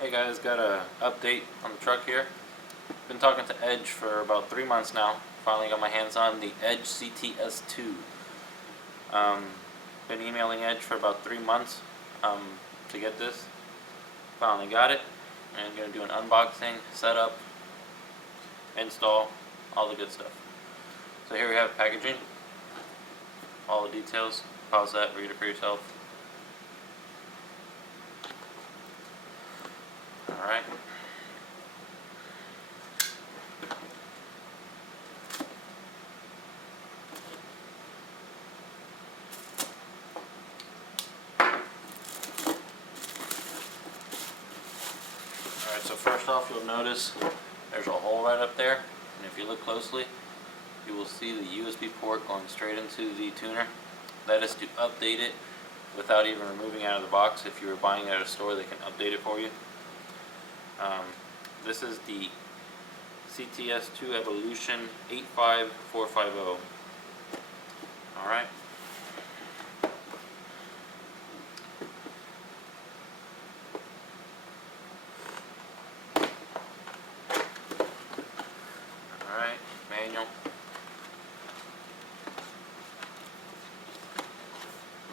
Hey guys, got a update on the truck here. Been talking to Edge for about 3 months now. Finally got my hands on the Edge CTS2. Been emailing Edge for about 3 months to get this. Finally got it, and gonna do an unboxing, setup, install, all the good stuff. So here we have packaging, all the details. Pause that, read it for yourself. Alright. Alright, so first off, you'll notice there's a hole right up there, and if you look closely, you will see the USB port going straight into the tuner. That is to update it without even removing it out of the box. If you were buying it at a store, they can update it for you. This is the CTS2 Evolution 85450. Alright. Alright, manual.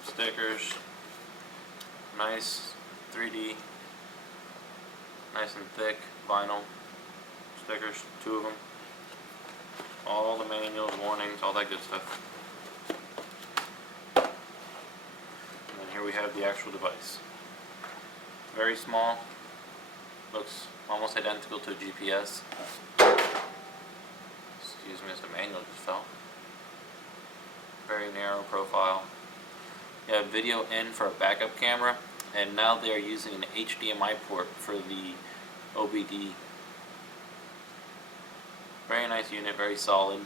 Stickers. Nice 3D. Nice and thick vinyl stickers, 2 of them. All the manuals, warnings, all that good stuff. And then here we have the actual device. Very small. Looks almost identical to a GPS. Excuse me as the manual just fell. Very narrow profile. You have video in for a backup camera, and now they are using an HDMI port for the OBD. Very nice unit, very solid.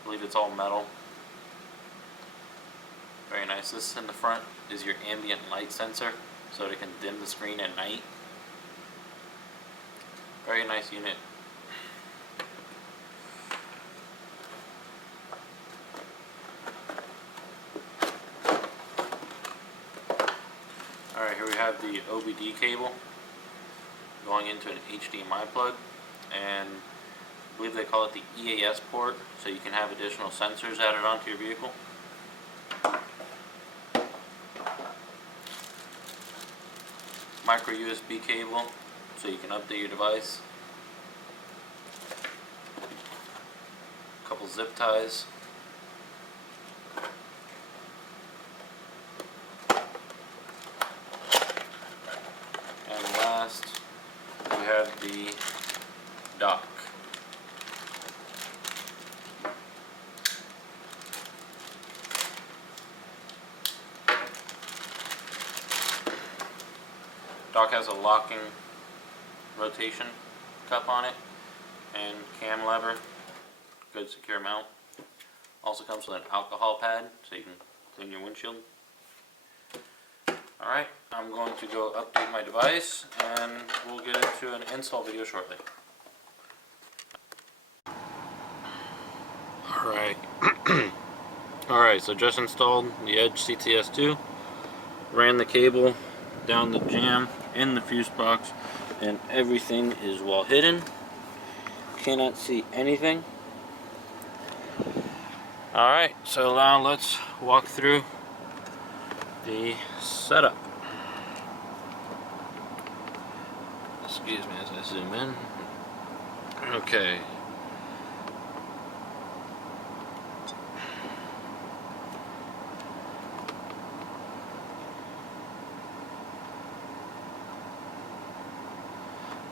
I believe it's all metal. Very nice. This in the front is your ambient light sensor, so it can dim the screen at night. Very nice unit. Alright, here we have the OBD cable going into an HDMI plug, and I believe they call it the EAS port, so you can have additional sensors added onto your vehicle. Micro USB cable, so you can update your device. A couple zip ties. And last, we have the dock. Dock has a locking rotation cup on it and cam lever, good secure mount. Also comes with an alcohol pad so you can clean your windshield. Alright, I'm going to go update my device and we'll get into an install video shortly. Alright, alright, so just installed the Edge CTS2, ran the cable down the jam in the fuse box, and everything is well hidden. Cannot see anything. Alright, so now let's walk through the setup. Excuse me as I zoom in. Okay.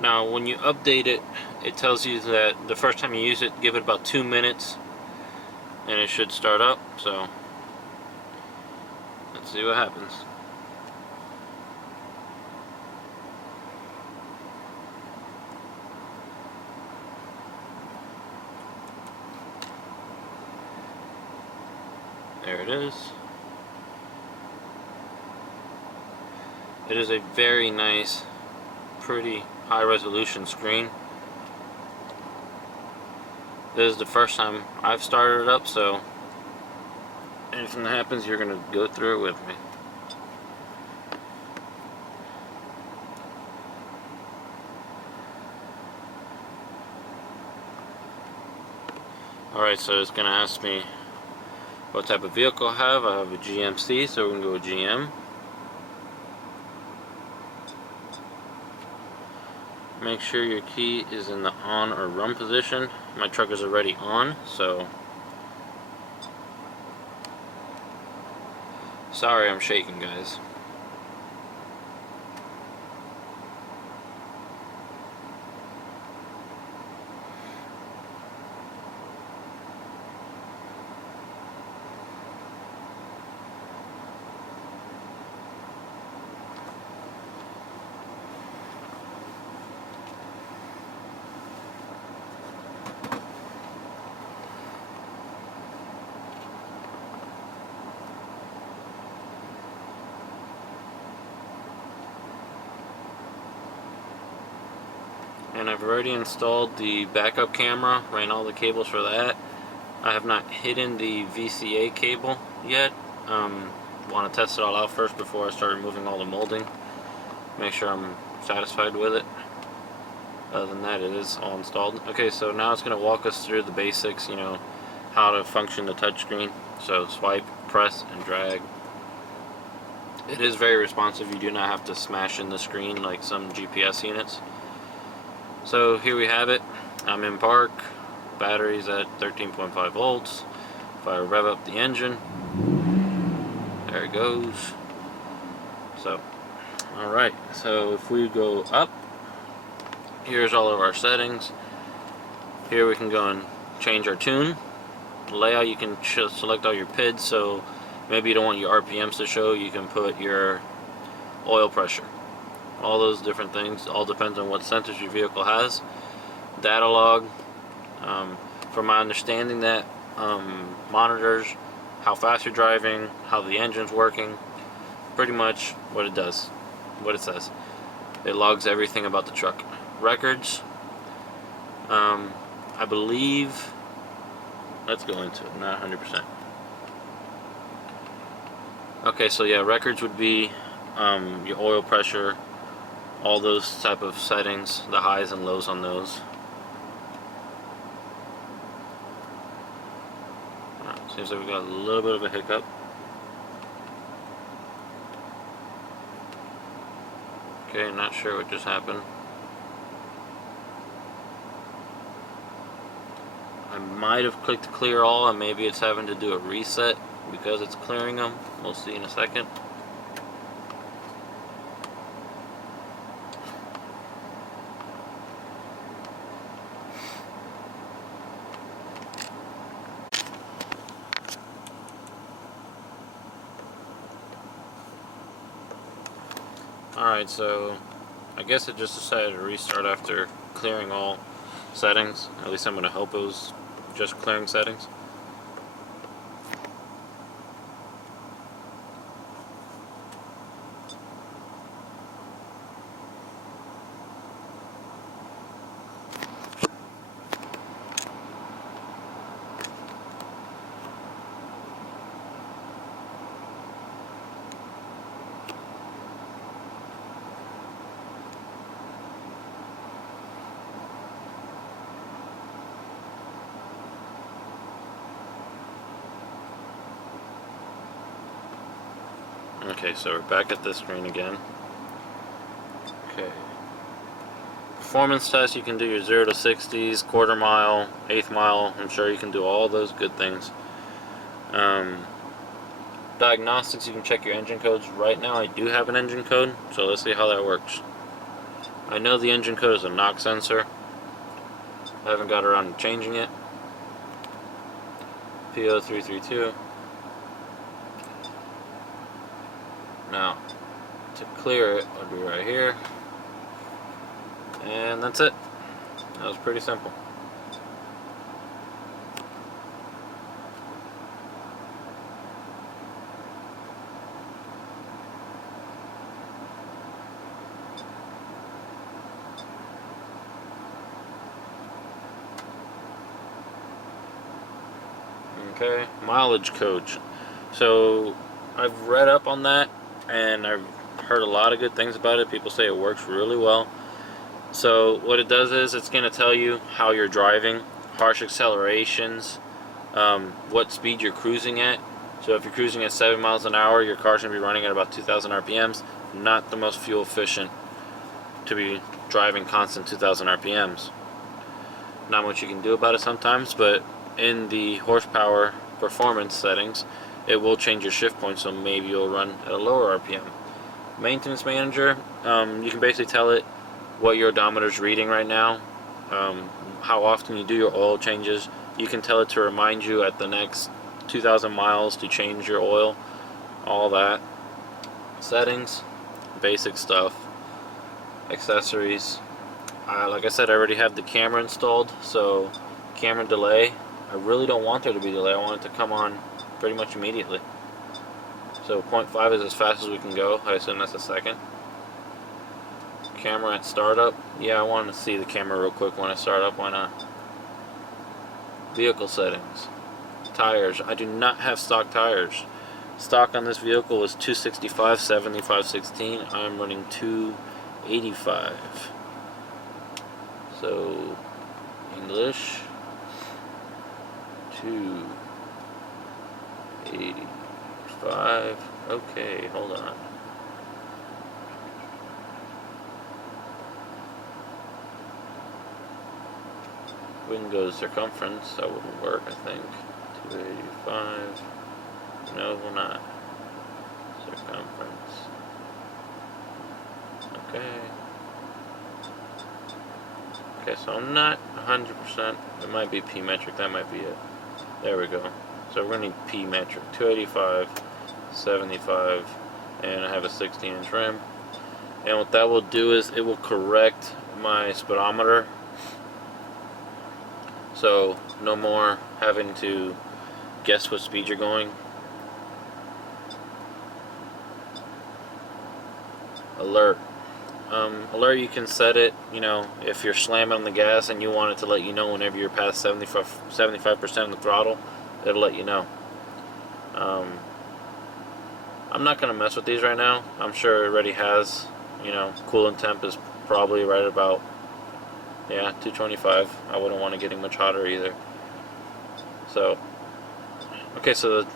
Now when you update it, it tells you that the first time you use it, give it about 2 minutes and it should start up, so let's see what happens. There it is. It is a very nice, pretty high resolution screen. This is the first time I've started it up, so anything that happens, you're going to go through it with me. Alright, so it's gonna ask me what type of vehicle I have. I have a GMC, so we're gonna go with GM. Make sure your key is in the on or run position. My truck is already on, so sorry I'm shaking, guys. And I've already installed the backup camera, ran all the cables for that. I have not hidden the VCA cable yet. Want to test it all out first before I start removing all the molding. Make sure I'm satisfied with it. Other than that, it is all installed. Okay, so now it's going to walk us through the basics, you know, how to function the touchscreen. So swipe, press, and drag. It is very responsive. You do not have to smash in the screen like some GPS units. So here we have it. I'm in park. Battery's at 13.5 volts. If I rev up the engine, there it goes. So, alright. So if we go up, here's all of our settings. Here we can go and change our tune. Layout, you can select all your PIDs. So maybe you don't want your RPMs to show. You can put your oil pressure. All those different things, all depends on what sensors your vehicle has. Data log, from my understanding, that monitors how fast you're driving, how the engine's working, pretty much what it does, what it says. It logs everything about the truck. Records, I believe, let's go into it, not 100%. Okay, so yeah, records would be your oil pressure, all those type of settings, the highs and lows on those. Seems like we got a little bit of a hiccup. Okay, not sure what just happened. I might have clicked clear all, and maybe it's having to do a reset because it's clearing them. We'll see in a second. Alright, so I guess it just decided to restart after clearing all settings. At least I'm going to hope it was just clearing settings. Okay, so we're back at this screen again. Okay. Performance test, you can do your 0 to 60s, quarter mile, eighth mile. I'm sure you can do all those good things. Diagnostics, you can check your engine codes. Right now I do have an engine code, so let's see how that works. I know the engine code is a knock sensor. I haven't got around to changing it. PO332. Now, to clear it, I'll be right here. And that's it. That was pretty simple. Okay, mileage coach. So I've read up on that and I've heard a lot of good things about it. People say it works really well. So what it does is it's going to tell you how you're driving, harsh accelerations, what speed you're cruising at. So if you're cruising at 7 miles an hour, your car's going to be running at about 2,000 RPMs. Not the most fuel efficient to be driving constant 2,000 RPMs. Not much you can do about it sometimes, but in the horsepower performance settings, it will change your shift point, so maybe you'll run at a lower RPM. Maintenance manager, you can basically tell it what your odometer's reading right now, how often you do your oil changes. You can tell it to remind you at the next 2,000 miles to change your oil, all that. Settings, basic stuff, accessories. Like I said, I already have the camera installed, so camera delay, I really don't want there to be delay. I want it to come on pretty much immediately. So 0.5 is as fast as we can go. I assume that's a second. Camera at startup. Yeah, I want to see the camera real quick when I start up. Why not? Vehicle settings. Tires. I do not have stock tires. Stock on this vehicle is 265 75 16. I'm running 285. So English 285. Okay, hold on. We can go to circumference. That wouldn't work, I think. 285. No, it will not. Circumference. Okay. Okay, so I'm not 100%. It might be P metric. That might be it. There we go. So we're going to need P metric. 285, 75, and I have a 16-inch rim. And what that will do is it will correct my speedometer. So no more having to guess what speed you're going. Alert. Alert, you can set it, if you're slamming on the gas and you want it to let you know whenever you're past 75% of the throttle, it'll let you know. I'm not going to mess with these right now. I'm sure it already has, coolant temp is probably right about, 225. I wouldn't want it getting much hotter either. So, okay, so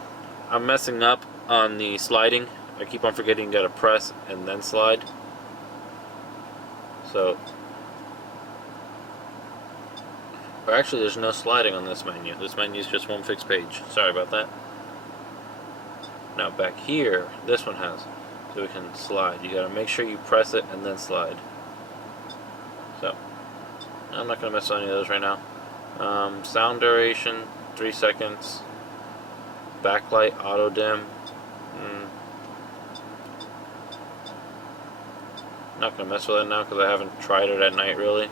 I'm messing up on the sliding. I keep on forgetting you gotta press and then slide. So, or actually there's no sliding on this menu. This menu is just one fixed page. Sorry about that. Now back here, this one has, so we can slide. You gotta make sure you press it and then slide. So, I'm not gonna mess with any of those right now. Sound duration, 3 seconds. Backlight, auto dim. Not gonna mess with it now because I haven't tried it at night really.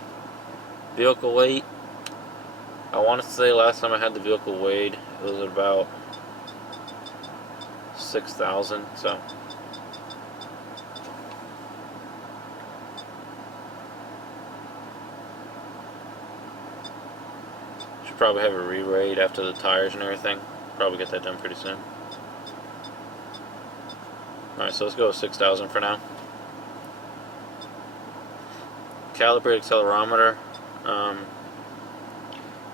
Vehicle weight. I want to say last time I had the vehicle weighed, it was about 6,000. So should probably have a re-weighed after the tires and everything. Probably get that done pretty soon. Alright, so let's go with 6,000 for now. Calibrated accelerometer.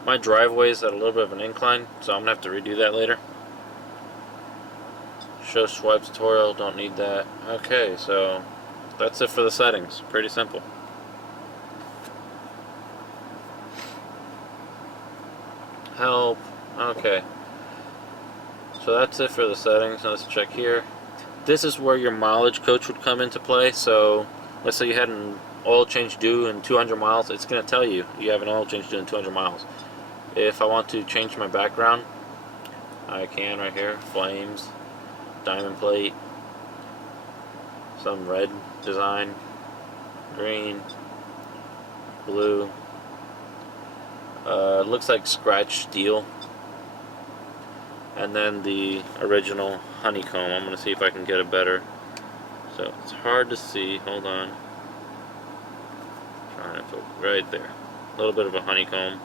My driveway is at a little bit of an incline, so I'm going to have to redo that later. Show swipe tutorial, don't need that. Okay, so that's it for the settings. Pretty simple. Help. Okay. So that's it for the settings. Now let's check here. This is where your mileage coach would come into play. So let's say you had an oil change due in 200 miles. It's going to tell you have an oil change due in 200 miles. If I want to change my background, I can right here. Flames, diamond plate, some red design, green, blue. It looks like scratched steel. And then the original honeycomb. I'm going to see if I can get it better. So it's hard to see. Hold on. Trying to focus right there. A little bit of a honeycomb.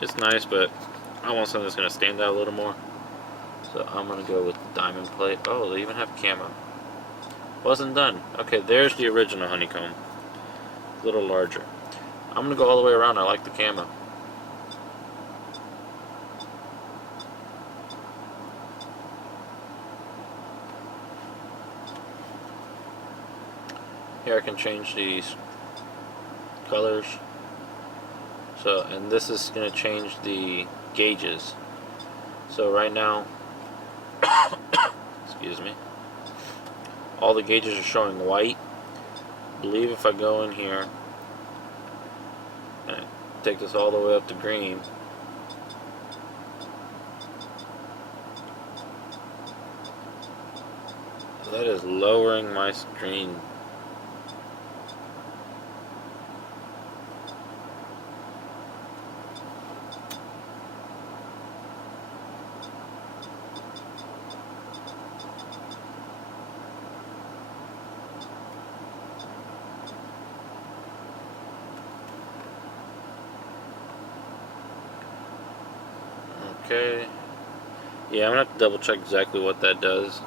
It's nice, but I want something that's going to stand out a little more. So I'm going to go with diamond plate. Oh, they even have camo. Wasn't done. Okay, there's the original honeycomb. A little larger. I'm going to go all the way around. I like the camo. Here I can change these colors. So, and this is going to change the gauges. So right now, excuse me, all the gauges are showing white. I believe if I go in here and take this all the way up to green, that is lowering my screen. Okay. Yeah, I'm gonna have to double check exactly what that does,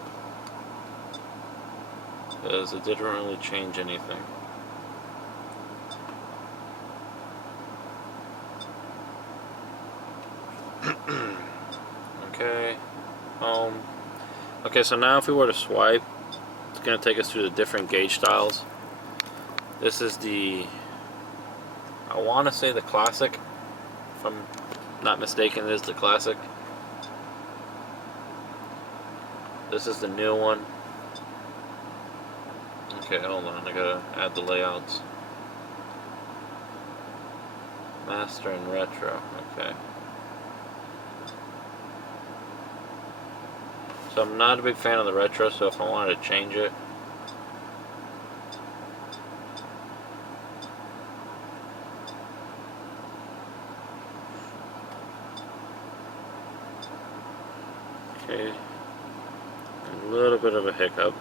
because it didn't really change anything. Okay, okay, so now if we were to swipe, it's going to take us through the different gauge styles. This is the, I want to say the classic, if I'm not mistaken, it is the classic. This is the new one. Okay, hold on, I gotta add the layouts. Master and retro, okay. So I'm not a big fan of the retro, so if I wanted to change it, okay, a little bit of a hiccup.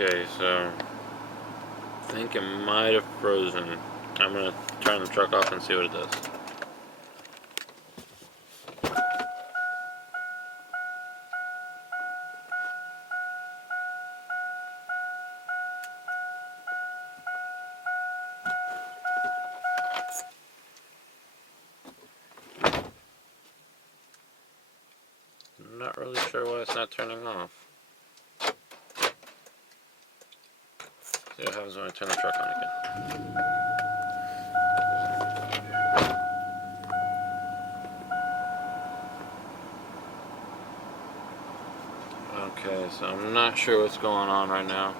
Okay, so I think it might have frozen. I'm gonna turn the truck off and see what it does. I'm not really sure why it's not turning off. See what happens when I turn the truck on again. Okay, so I'm not sure what's going on right now.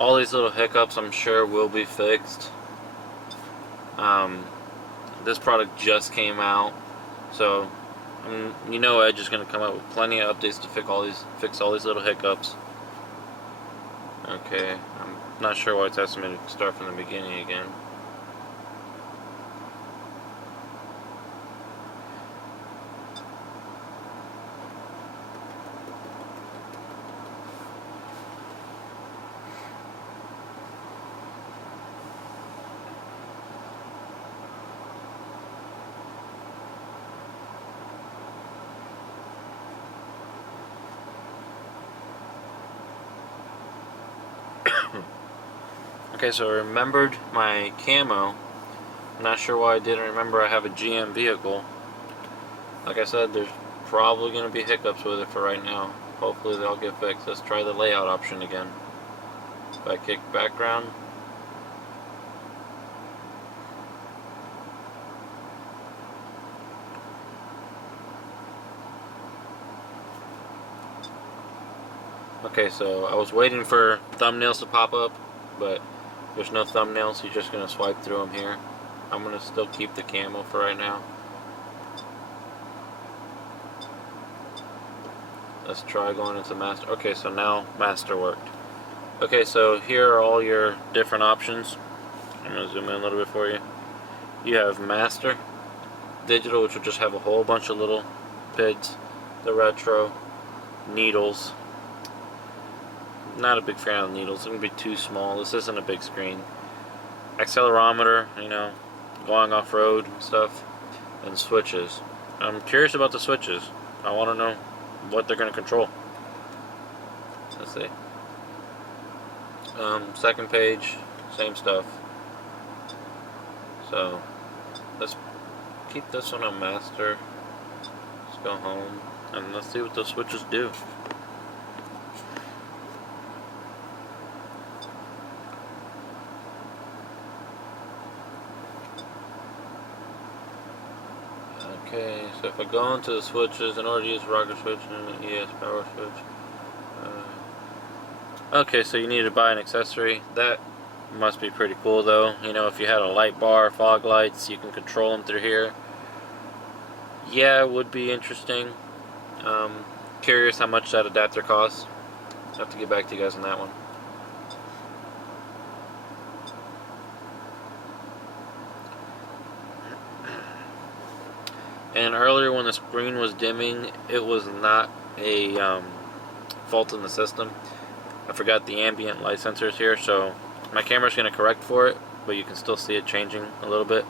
All these little hiccups I'm sure will be fixed. This product just came out, so you know Edge is going to come out with plenty of updates to fix all these little hiccups. Okay, I'm not sure why it's asking me to start from the beginning again. Okay, so I remembered my camo. I'm not sure why I didn't remember I have a GM vehicle. Like I said, there's probably going to be hiccups with it for right now. Hopefully they'll get fixed. Let's try the layout option again. If I kick background. Okay, so I was waiting for thumbnails to pop up, but there's no thumbnails. You're just going to swipe through them here. I'm going to still keep the camo for right now. Let's try going into master. Okay, so now master worked. Okay, so here are all your different options. I'm going to zoom in a little bit for you. You have master, digital, which will just have a whole bunch of little PIDs, the retro, needles. Not a big fan of the needles, it's going to be too small. This isn't a big screen. Accelerometer, you know, going off-road and stuff, and switches. I'm curious about the switches. I want to know what they're going to control. Let's see. Second page, same stuff. So let's keep this one on master. Let's go home and let's see what the switches do. Okay, so if I go into the switches, in order to use rocker switch and ES power switch. Okay, so you need to buy an accessory. That must be pretty cool though. You know, if you had a light bar, fog lights, you can control them through here. Yeah, it would be interesting. Curious how much that adapter costs. I'll have to get back to you guys on that one. And earlier when the screen was dimming, it was not a fault in the system. I forgot the ambient light sensors here, so my camera's going to correct for it, but you can still see it changing a little bit.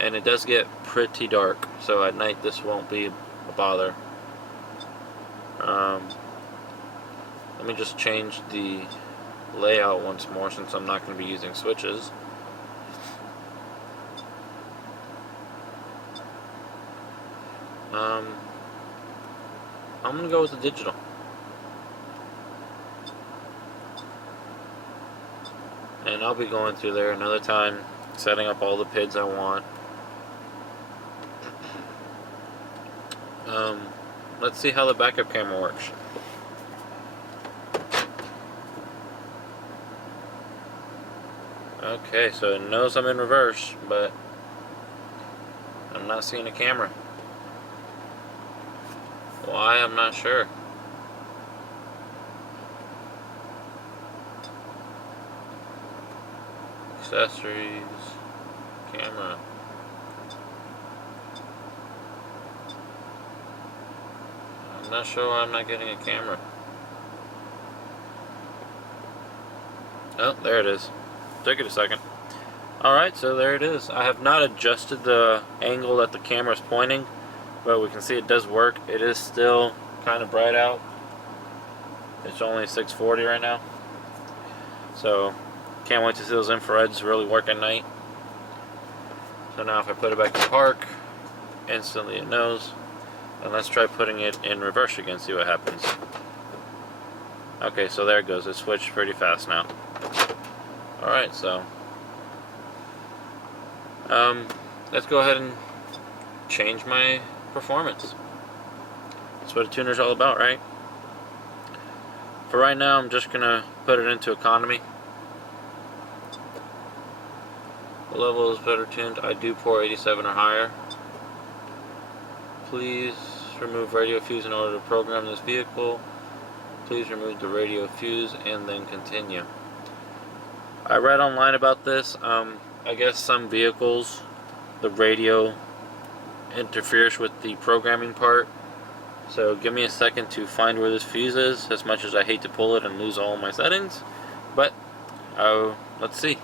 And it does get pretty dark, so at night this won't be a bother. Let me just change the layout once more since I'm not going to be using switches. I'm going to go with the digital. And I'll be going through there another time, setting up all the PIDs I want. Let's see how the backup camera works. Okay, so it knows I'm in reverse, but I'm not seeing a camera. Why? I'm not sure. Accessories, camera. I'm not sure why I'm not getting a camera. Oh, there it is. Took it a second. Alright, so there it is. I have not adjusted the angle that the camera is pointing, but we can see it does work. It is still kind of bright out. It's only 640 right now. So, can't wait to see those infrareds really work at night. So now if I put it back in park, instantly it knows. And let's try putting it in reverse again, see what happens. Okay, so there it goes. It switched pretty fast now. Alright, so let's go ahead and change my performance. That's what a tuner's all about, right? For right now, I'm just gonna put it into economy. The level is better tuned. I do pour 87 or higher. Please remove radio fuse in order to program this vehicle. Please remove the radio fuse and then continue. I read online about this. I guess some vehicles, the radio interferes with the programming part. So give me a second to find where this fuse is, as much as I hate to pull it and lose all my settings. But, let's see.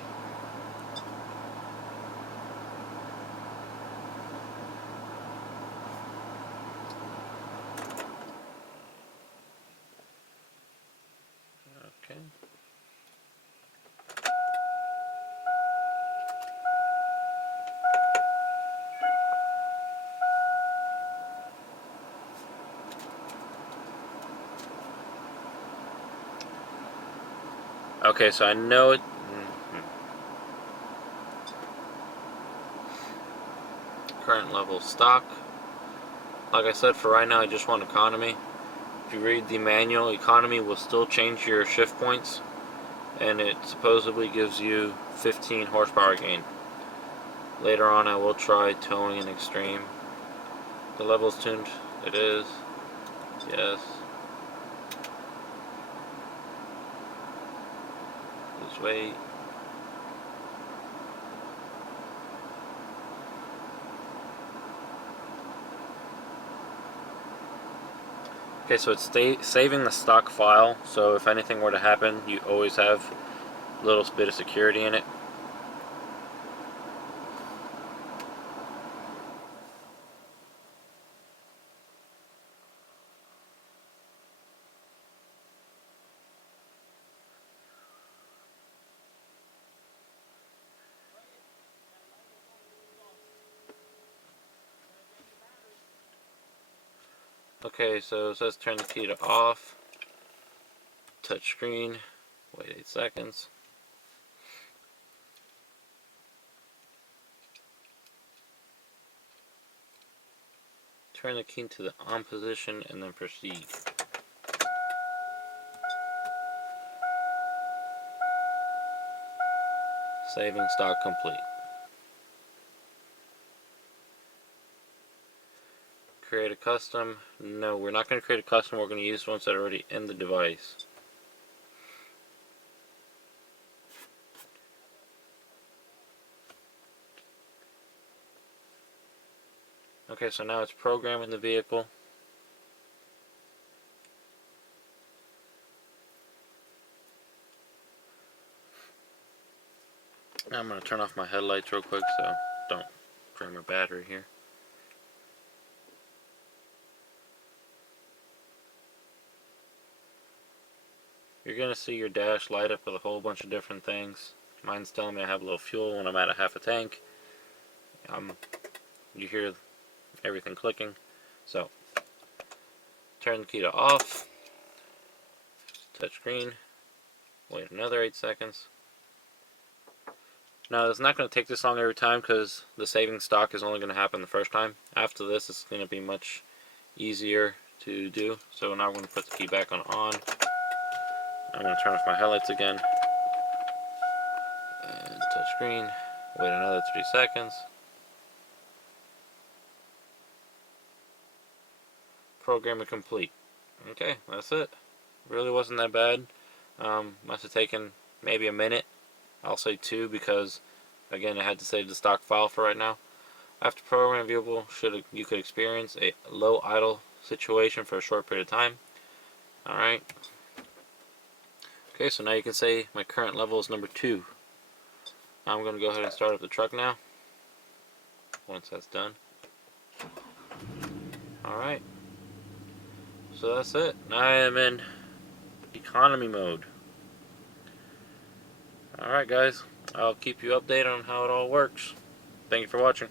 Okay. Okay, so I know it. Current level stock. Like I said, for right now, I just want economy. If you read the manual, economy will still change your shift points, and it supposedly gives you 15 horsepower gain. Later on, I will try towing in extreme. The level's tuned. It is. Yes. Just wait. Okay, so it's saving the stock file, so if anything were to happen, you always have a little bit of security in it. Okay, so it says turn the key to off, touch screen, wait 8 seconds. Turn the key to the on position and then proceed. Saving stock complete. Create a custom. No, we're not going to create a custom. We're going to use ones that are already in the device. Okay, so now it's programming the vehicle. Now I'm going to turn off my headlights real quick so don't drain my battery here. You're going to see your dash light up with a whole bunch of different things. Mine's telling me I have a little fuel when I'm at a half a tank. You hear everything clicking. So, turn the key to off, touch screen, wait another 8 seconds. Now it's not going to take this long every time because the saving stock is only going to happen the first time. After this it's going to be much easier to do. So now I'm going to put the key back on. I'm going to turn off my headlights again. And touch screen, wait another 3 seconds. Programming complete. Okay, that's it. Really wasn't that bad. Must have taken maybe a minute. I'll say 2 because, again, I had to save the stock file for right now. After programming the vehicle, you could experience a low idle situation for a short period of time. Alright. Okay, so now you can say my current level is number 2. I'm going to go ahead and start up the truck now. Once that's done. Alright. So that's it. Now I am in economy mode. Alright guys, I'll keep you updated on how it all works. Thank you for watching.